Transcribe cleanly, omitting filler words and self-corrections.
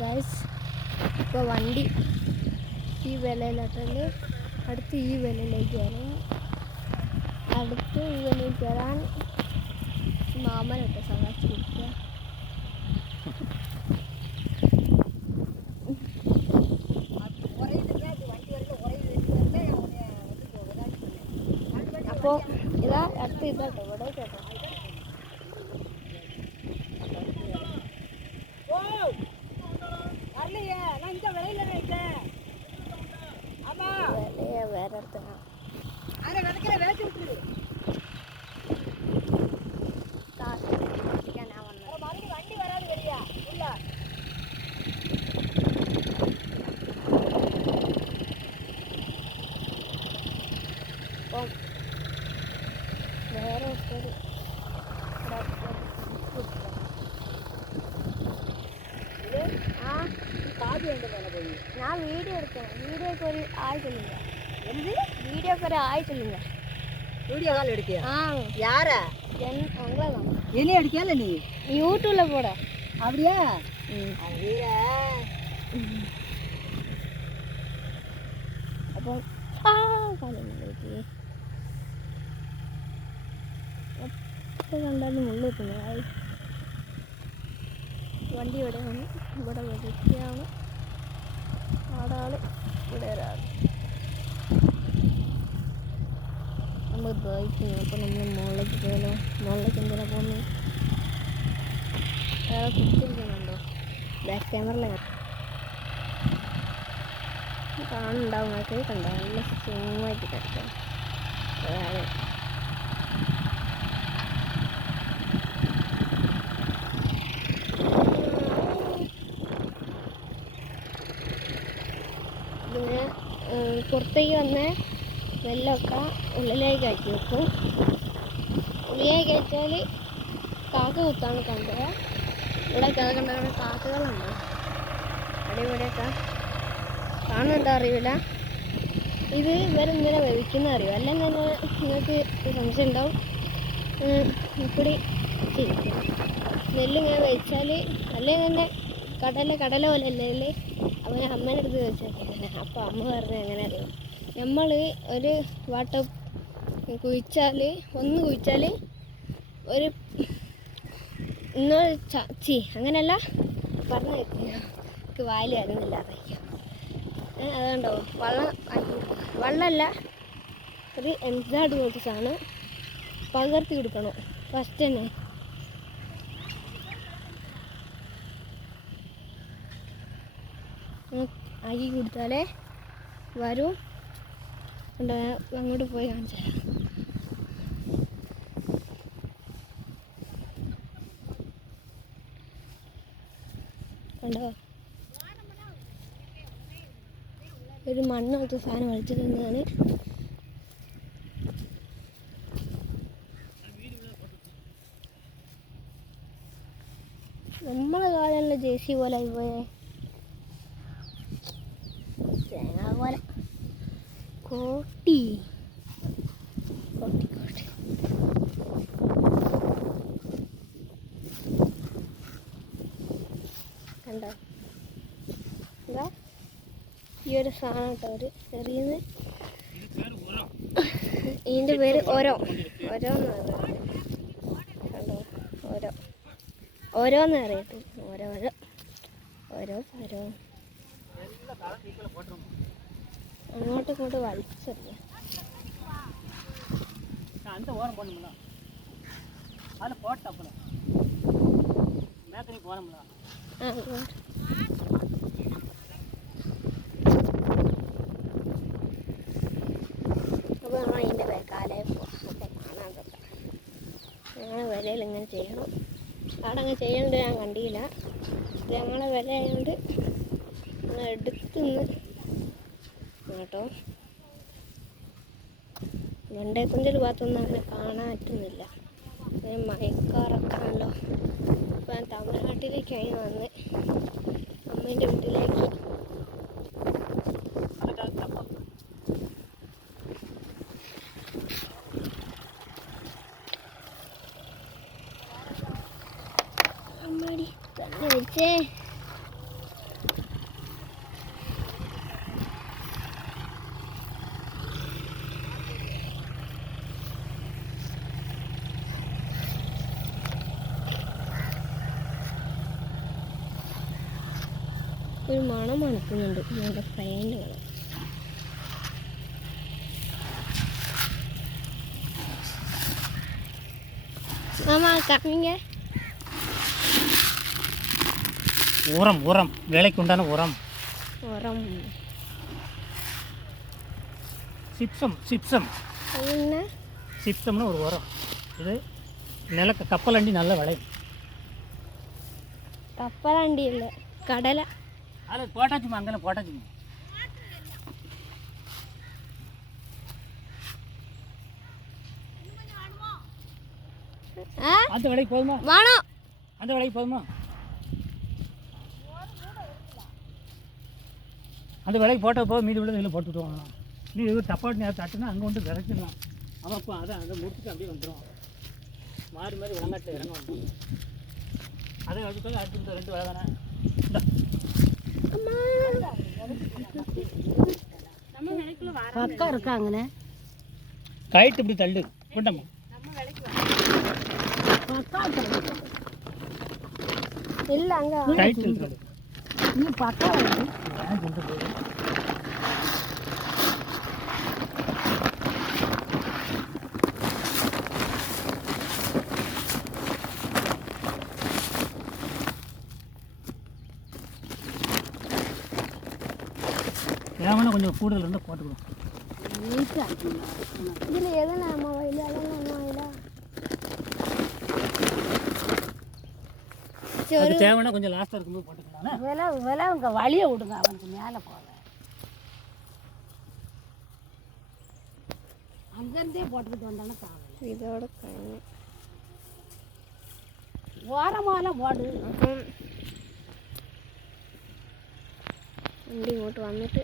Guys ഇപ്പോൾ വണ്ടി ഈ വിലയിലോട്ടല് അടുത്ത് ഈ വിലയിലേക്ക് വരും. അടുത്ത് ഈ വിലയിലേക്ക് വരാൻ മാമനൊക്കെ സഹായിച്ചിരിക്കുക. അപ്പോൾ ഇതാ അടുത്ത് ഇതാട്ടോ ഇവിടെ കേട്ടോ. വേറെ വണ്ടി വരാതെ വരിക ഇല്ല. അപ്പം വേറെ ഒരു ഞാൻ വീഡിയോ എടുക്കണം. വീഡിയോ ഒക്കെ ഒരു ആയിട്ടില്ല. എന്ത് വീഡിയോ ഒക്കെ ഒരു ആയിട്ടില്ല. வீடியோ கால் எடுக்கியா? யாரா? உங்களதான். என்ன அடிக்கல நீ யூடியூப்ல போட. அப்படியா? வீரா. அப்போ காலையிലേക്ക് അപ്പോൾ കണ്ടാലും മുള്ളിട്ടുണ്ട്. വണ്ടി ഇവിടെ വന്ന് ഇവിടെ വരികയാണ്. ആടാള് ഇവിടെ ഒരാൾ നമ്മൾ ബൈക്കുന്നു. അപ്പോൾ നമ്മൾ മുകളിലേക്ക് പോയാലോ? മുകളിലേക്ക് എന്തിനാ പോകുന്നത്? അയാളെ കുത്തിരിക്കുന്നുണ്ടോ? ബാക്ക് ക്യാമറയിൽ കാണുന്നുണ്ടാവും. അതൊക്കെ കണ്ടോ? നല്ല സുഖമായിട്ട് കിടക്കാം. അയാൾ പിന്നെ പുറത്തേക്ക് വന്ന് വെള്ളമൊക്കെ ഉള്ളിലേക്ക് ആക്കി വെക്കും. ഉള്ളിലേക്ക് അയച്ചാൽ കാക്ക കുത്താണ് കണ്ടത്. ഇവിടെ കണ്ട കാക്കകളുണ്ട്. അടിപൊളിയൊക്കെ കാണുന്നുണ്ടോ അറിയില്ല. ഇത് ഇവരെന്തിനാ വേവിക്കുന്ന അറിയോ? അല്ലെങ്കിൽ തന്നെ നിങ്ങൾക്ക് സംശയം ഉണ്ടാവും. ഇപ്പിടി ചെയ്യും നെല്ലിങ്ങനെ വേവിച്ചാൽ അല്ലെങ്കിൽ തന്നെ കടല പോലെ അല്ലേ അവനെ അമ്മേൻ്റെ അടുത്ത് ചോദിച്ചേക്കാണ്. അപ്പോൾ അമ്മ പറഞ്ഞത് എങ്ങനെ അറിയാം? നമ്മൾ ഒരു വാട്ടം കുഴിച്ചാൽ ഒരു ഇന്നൊരു ചി അങ്ങനെയല്ല പറഞ്ഞു എനിക്ക് വായിൽ വരുന്നില്ല അറിയാം. അതുകൊണ്ടോ വെള്ളമല്ല ഒരു എംസാഡ് പോലത്തെ സാധനം പകർത്തി കൊടുക്കണം ഫസ്റ്റ് തന്നെ. ആക്കി കൊടുത്താലേ വരും. അങ്ങോട്ട് പോയി കാണിച്ചു തരാം. കണ്ടോ? ഒരു മണ്ണ് വെച്ച സാധനം വലിച്ചിട്ടുള്ളതാണ്. നമ്മളെ കാലമുള്ള ജേസി പോലെ ആയിപ്പോയേ. തേങ്ങ പോലെ കോട്ടി കണ്ടോ? എന്താ ഈ ഒരു സാധനം കേട്ടോ ഒരു ചെറിയത്. ഇതിൻ്റെ പേര് ഓരോന്ന് കണ്ടോ? ഓരോന്ന് അറിയട്ടെ. ഓരോ അങ്ങോട്ടും ഇങ്ങോട്ട് വലിച്ചെറിയാം. അപ്പോൾ നമ്മൾ അതിൻ്റെ കാലേ ഒക്കെ കാണാൻ പറ്റാം. ഞങ്ങളെ വിലയിൽ ഇങ്ങനെ ചെയ്യണം. അവിടെ അങ്ങനെ ചെയ്യേണ്ടത് ഞാൻ കണ്ടില്ല. ഞങ്ങളെ വില ആയതുകൊണ്ട് ഞങ്ങൾ എടുത്തുനിന്ന് കേട്ടോ. വെണ്ടേക്കുഞ്ചൽ ഭാഗത്തൊന്നും അങ്ങനെ കാണാൻ പറ്റുന്നില്ല. മയക്കാറൊക്കെ ആണല്ലോ. അപ്പോൾ ഞാൻ തമിഴ്നാട്ടിലേക്കായി വന്ന് അമ്മേൻ്റെ വീട്ടിലേക്ക്. അമ്മടി തന്നെ വെച്ചേ ഒരു മണം മണക്കുന്നുണ്ട് ഞങ്ങളുടെ ഫ്രണ്ട് മണം. மாமா காமிங்க. உரம் உரம் வேலைக்கு உண்டான உரம். உரம் சிப்சம் சிப்சம் என்ன சிப்சம்னு ஒரு உரம். இது நிலக்க கப்பலண்டி நல்ல விளையும். கப்பலண்டி இல்லை கடலை. அதில் போட்டாச்சுமா, அங்கே போட்டாச்சுமா. அந்த விலைக்கு போதுமா? வேணும். அந்த விலைக்கு போதுமா? அந்த விலைக்கு போட்டால் போதும், மீதி உள்ளது இதில் போட்டுவிடுவாங்க. நீ இது தப்பாட்டு நேரம் தட்டுனா அங்கே வந்து விதைச்சிடலாம். அவன் அப்போ அதை முடிச்சுட்டு அப்படியே வந்துடும். மாறி மாறி விளங்காட்டில் இறங்க வந்துடும். அதை வச்சுக்கோங்க. அடுத்து 2 வேலை தானே. பக்கம் இருக்காங்கண்ணே. கைட்டு இப்படி தள்ளு கொண்டம்மா. இல்லை அங்கே கைட்டு இருக்காது. நீ பக்கம் ஏன் கொண்டு போகுது? தேவைன்னா கொஞ்சம் கூடுதல் இருந்தால் போட்டுக்கணும். இதில் எதுனா அம்மா வயலு அதெல்லாம் அம்மா வயலா? அது தேவைன்னா கொஞ்சம் லாஸ்ட்டாக இருக்கும்போது போட்டுக்கலாம். விலை உங்க வழியை விடுங்க, அவனுக்கு மேலே போக அங்கேருந்தே போட்டுக்கிட்டு வந்தானே காவல். இதோட கண்ணு ஓரமாலாம் போடு. வண்டி ஓட்டு வந்துட்டு